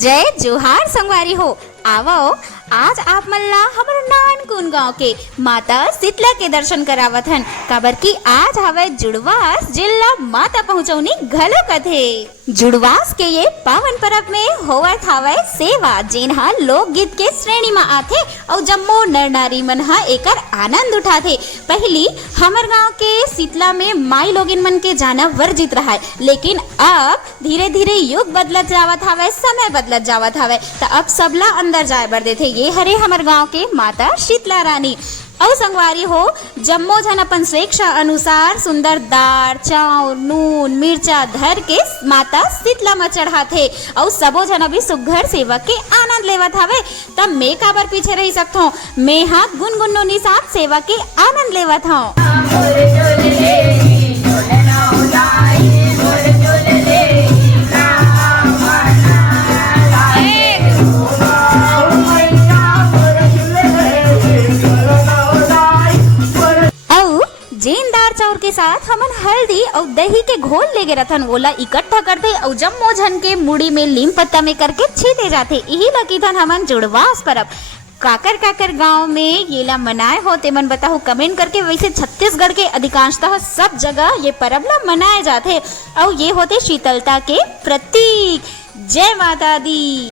जय जोहार संगवारी हो। आवो आज आप मल्ला हमर नानकुन गांव के माता शीतला के दर्शन करावत हन, काबर की आज हवे जुड़वास जिला माता पहुंचौनी घलो कथे। जुड़वास के ये पावन पर्व में होवत हावे सेवा, जेन हा लोकगीत के श्रेणी में आथे और जम्मो नर नारी मन हा एकर आनंद उठाथे। पहली हमर गांव के शीतला में माई लोगिन मन के जाना वर्जित रहा है, लेकिन अब धीरे धीरे युग बदलत जावत हावे, समय बदलत जावत हावे, तो अब सबला अंदर जाए बर देथे। ये हरे हमर गांव के माता शीतला रानी। और संगवारी हो, जम्मो झन अपन स्वेच्छा अनुसार सुंदर दार चाउर नून मिर्चा धर के माता शीतला में चढ़ाथे और सबो झन अभी सुघर सेवा के आनंद लेवत हावे। तब मैं काबर पीछे रही सकथो, मैं हा गुनगुनोनी साथ सेवा के आनंद लेवत हूँ। जेनदार चाउर के साथ हमन हल्दी और दही के घोल लेके रथन, ओला इकट्ठा करते और जम्मो झन के मुड़ी में नीम पत्ता में करके छीते जाते। यही लकी थन हमन जुड़वास परब। काकर काकर गांव में ये ला मनाए होते मन बताओ कमेंट करके। वैसे छत्तीसगढ़ के अधिकांशतः सब जगह ये परब ला मनाए जाते और ये होते शीतलता के प्रतीक। जय माता दी।